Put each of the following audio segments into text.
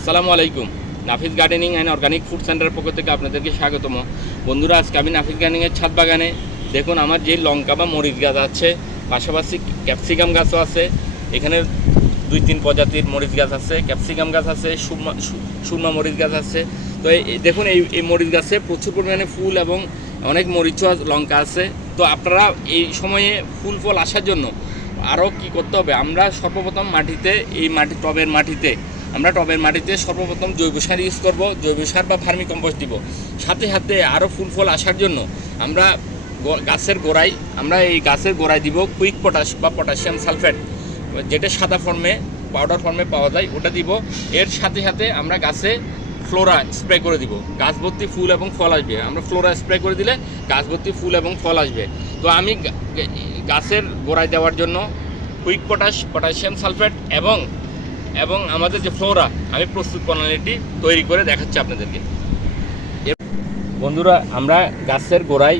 আসসালামু আলাইকুম। নাফিস gardening and organic food সেন্টারের পক্ষ থেকে আপনাদেরকে স্বাগতম। বন্ধুরা, আজকে আমি নাফিস গার্ডেনিংয়ের ছাদ বাগানে দেখুন আমার যে লঙ্কা বা মরিচ গাছ আছে, পাশাপাশি ক্যাপসিকাম গাছও আছে। এখানে 2-3 প্রজাতির মরিচ গাছ আছে, ক্যাপসিকাম গাছ আছে, সুরমা মরিচ গাছ আছে। তো দেখুন এই মরিচ গাছে প্রচুর পরিমাণে ফুল এবং অনেক মরিচ লঙ্কা আছে। তো আপনারা এই সময়ে ফুল ফল আসার জন্য আরও কি করতে হবে, আমরা সর্বপ্রথম টবের মাটিতে সর্বপ্রথম জৈব সার ইউজ করব, জৈব সার বা ভার্মি কম্পোস্ট দিব। সাথে সাথে আরও ফুল ফল আসার জন্য আমরা গাছের গোড়ায় দিব কুইক পটাশ বা পটাশিয়াম সালফেট, যেটা সাদা ফর্মে পাউডার ফর্মে পাওয়া যায়, ওটা দিব। এর সাথে সাথে আমরা গাছে ফ্লোরা স্প্রে করে দিব, গাছ ভর্তি ফুল এবং ফল আসবে। আমরা ফ্লোরা স্প্রে করে দিলে গাছ ভর্তি ফুল এবং ফল আসবে। তো আমি গাছের গোড়ায় দেওয়ার জন্য কুইক পটাশিয়াম সালফেট এবং আমাদের যে ফ্লোরা, আমি প্রস্তুত প্রণালীটি তৈরি করে দেখাচ্ছি আপনাদেরকে। বন্ধুরা, আমরা গাছের গোড়ায়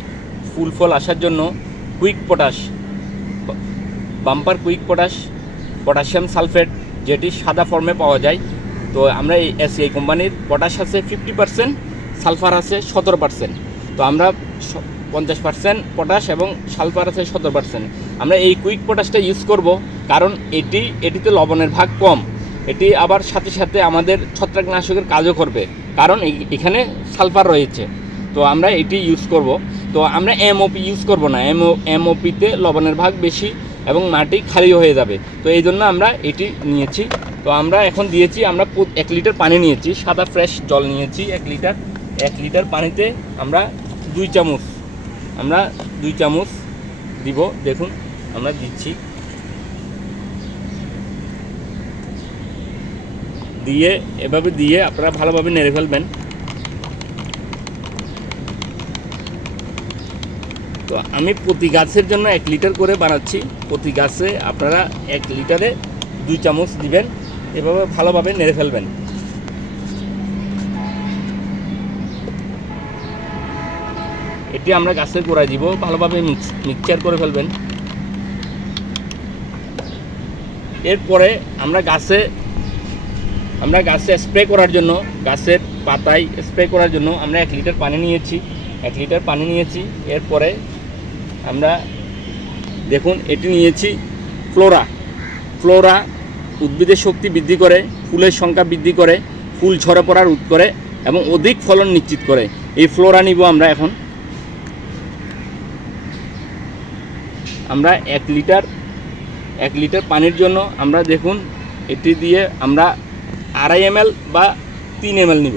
ফুল ফল আসার জন্য বাম্পার কুইক পটাশিয়াম সালফেট, যেটি সাদা ফর্মে পাওয়া যায়। তো আমরা এই এসিআই কোম্পানির পটাশ আছে 50%, সালফার আছে 17%। তো আমরা 50% পটাশ এবং সালফার আছে 17%। আমরা এই কুইক পটাশটা ইউজ করব, কারণ এটিতে লবণের ভাগ কম। এটি আবার সাথে সাথে আমাদের ছত্রাকনাশকের কাজও করবে, কারণ এখানে সালফার রয়েছে। তো আমরা এটি ইউজ করব। তো আমরা এমওপি ইউজ করব না, এমওপিতে লবণের ভাগ বেশি এবং মাটি খালি হয়ে যাবে। তো এই জন্য আমরা এটি নিয়েছি। তো আমরা এখন দিয়েছি, আমরা 1 লিটার পানি নিয়েছি, সাদা ফ্রেশ জল নিয়েছি 1 লিটার পানিতে আমরা 2 চামচ দিব। দেখুন আমরা দিচ্ছি, এভাবে দিয়ে আপনারা ভালোভাবে নেড়ে ফেলবেন। তো আমি প্রতি গাছের জন্য 1 লিটার করে বানাচ্ছি। প্রতি গাছে আপনারা 1 লিটারে 2 চামচ দিবেন, এভাবে ভালোভাবে নেড়ে ফেলবেন। এটি আমরা গাছের গোড়ায় দিব, ভালোভাবে মিক্সচার করে ফেলবেন। এরপরে আমরা গাছে স্প্রে করার জন্য, গাছের পাতায় স্প্রে করার জন্য আমরা 1 লিটার পানি নিয়েছি। এরপরে আমরা দেখুন এটি নিয়েছি ফ্লোরা উদ্ভিদের শক্তি বৃদ্ধি করে, ফুলের সংখ্যা বৃদ্ধি করে, ফুল ঝরে পড়া রোধ করে এবং অধিক ফলন নিশ্চিত করে। এই ফ্লোরা নিব আমরা এখন। আমরা 1 লিটার পানির জন্য আমরা দেখুন এটি দিয়ে আমরা 2.5 ml বা 3 ml নিব।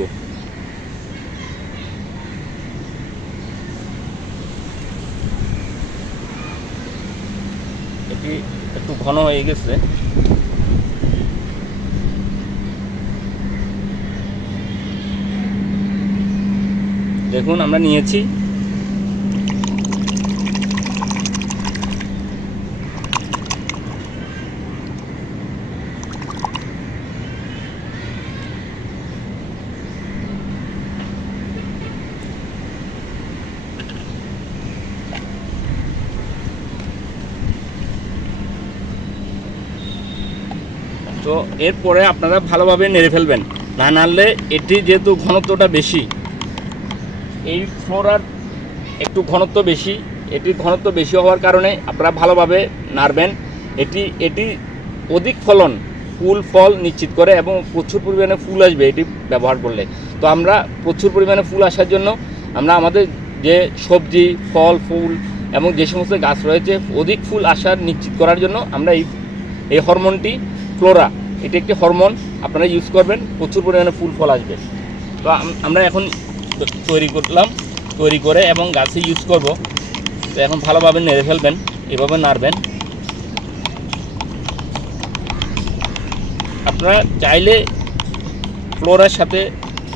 এটি একটু ঘন হয়ে গেছে। দেখুন আমরা নিয়েছি। তো এরপরে আপনারা ভালোভাবে নেড়ে ফেলবেন, না নাড়লে এটি যেহেতু ঘনত্বটা বেশি, এই ফ্লোরার একটু ঘনত্ব বেশি, এটির ঘনত্ব বেশি হওয়ার কারণে আপনারা ভালোভাবে নাড়বেন। এটি অধিক ফুল ফল নিশ্চিত করে এবং প্রচুর পরিমাণে ফুল আসবে এটি ব্যবহার করলে। তো আমরা প্রচুর পরিমাণে ফুল আসার জন্য আমরা আমাদের যে সবজি ফল ফুল এবং যে সমস্ত গাছ রয়েছে অধিক ফুল আসার নিশ্চিত করার জন্য আমরা এই হরমোনটি ফ্লোরা, এটি একটি হরমোন, আপনারা ইউজ করবেন, প্রচুর পরিমাণে ফুল ফল আসবে। তো আমরা এখন তৈরি করে এবং গাছে ইউজ করব। তো এখন ভালোভাবে নেড়ে ফেলবেন, এভাবে নাড়বেন। আপনারা চাইলে ফ্লোরার সাথে,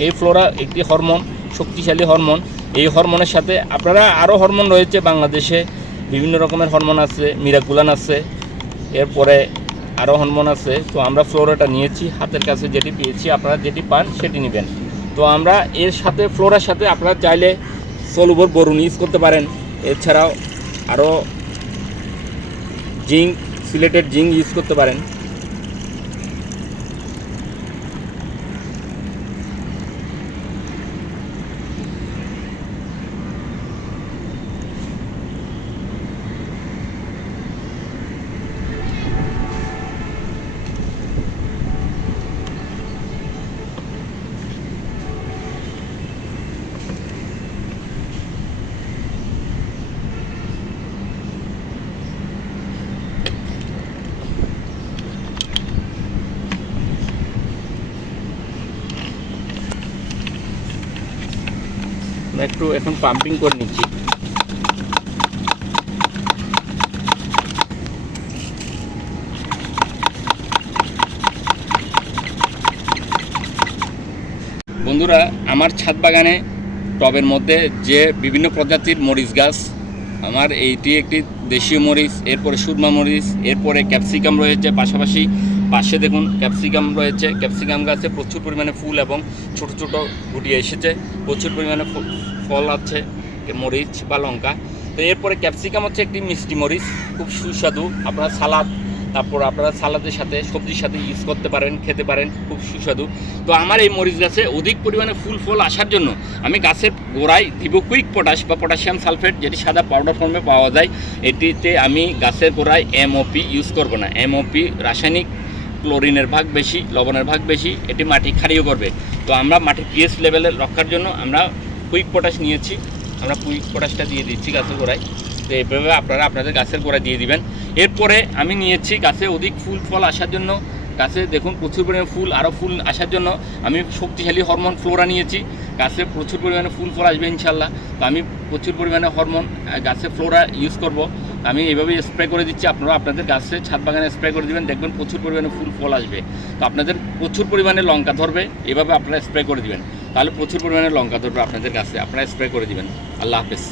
এই ফ্লোরা একটি হরমোন, শক্তিশালী হরমোন, এই হরমোনের সাথে আপনারা আরও হরমোন রয়েছে বাংলাদেশে, বিভিন্ন রকমের হরমোন আছে, মিরাকুলান আছে, এরপরে আরও হরমোন আছে। তো আমরা ফ্লোরাটা নিয়েছি, হাতের কাছে যেটি পেয়েছি, আপনারা যেটি পান সেটি নেবেন। তো আমরা এর সাথে ফ্লোরার সাথে আপনারা চাইলে সলুবর বোরন ইউজ করতে পারেন, এছাড়াও আরও সিলেটেড জিঙ্ক ইউজ করতে পারেন। একটু এখন পাম্পিং করে নিচ্ছি। বন্ধুরা, আমার ছাদ বাগানে টবের মধ্যে যে বিভিন্ন প্রজাতির মরিচ গাছ, আমার এইটি একটি দেশীয় মরিচ, এরপরে সুরমা মরিচ, এরপরে ক্যাপসিকাম রয়েছে, পাশাপাশি পাশে দেখুন ক্যাপসিকাম রয়েছে। ক্যাপসিকাম গাছে প্রচুর পরিমাণে ফুল এবং ছোট ছোট গুটি এসেছে, প্রচুর পরিমাণে ফল আছে মরিচ বা লঙ্কা। তো এরপরে ক্যাপসিকাম হচ্ছে একটি মিষ্টি মরিচ, খুব সুস্বাদু। আপনারা সালাদ, তারপর আপনারা সালাদের সাথে সবজির সাথে ইউজ করতে পারেন, খেতে পারেন, খুব সুস্বাদু। তো আমার এই মরিচ গাছে অধিক পরিমাণে ফুল ফল আসার জন্য আমি গাছের গোড়ায় দিব কুইক পটাশ বা পটাশিয়াম সালফেট, যেটি সাদা পাউডার ফর্মে পাওয়া যায়। এটিতে আমি গাছের গোড়ায় এমওপি ইউজ করব না। এমওপি রাসায়নিক, ক্লোরিনের ভাগ বেশি, লবণের ভাগ বেশি, এটি মাটি ক্ষারীয় করবে। তো আমরা মাটির পিএইচ লেভেলে রক্ষার জন্য আমরা কুইক পটাশ নিয়েছি, আমরা কুইক পটাশটা দিয়ে দিচ্ছি গাছের গোড়ায়। তো এইভাবে আপনারা আপনাদের গাছের গোড়ায় দিয়ে দিবেন। এরপরে আমি নিয়েছি গাছে অধিক ফুল ফল আসার জন্য, গাছে দেখুন প্রচুর পরিমাণে ফুল, আরও ফুল আসার জন্য আমি শক্তিশালী হরমোন ফ্লোরা নিয়েছি। গাছে প্রচুর পরিমাণে ফুল ফল আসবে ইনশাল্লাহ। তো আমি প্রচুর পরিমাণে হরমোন গাছে ফ্লোরা ইউজ করব। আমি এইভাবেই স্প্রে করে দিচ্ছি, আপনারা আপনাদের গাছে ছাদ বাগানে স্প্রে করে দেবেন, দেখবেন প্রচুর পরিমাণে ফুল ফল আসবে। তো আপনাদের প্রচুর পরিমাণে লঙ্কা ধরবে, এভাবে আপনারা স্প্রে করে দিবেন, তাহলে প্রচুর পরিমাণে লঙ্কা ধরবে আপনাদের গাছে, আপনারা স্প্রে করে দিবেন। আল্লাহ হাফেজ।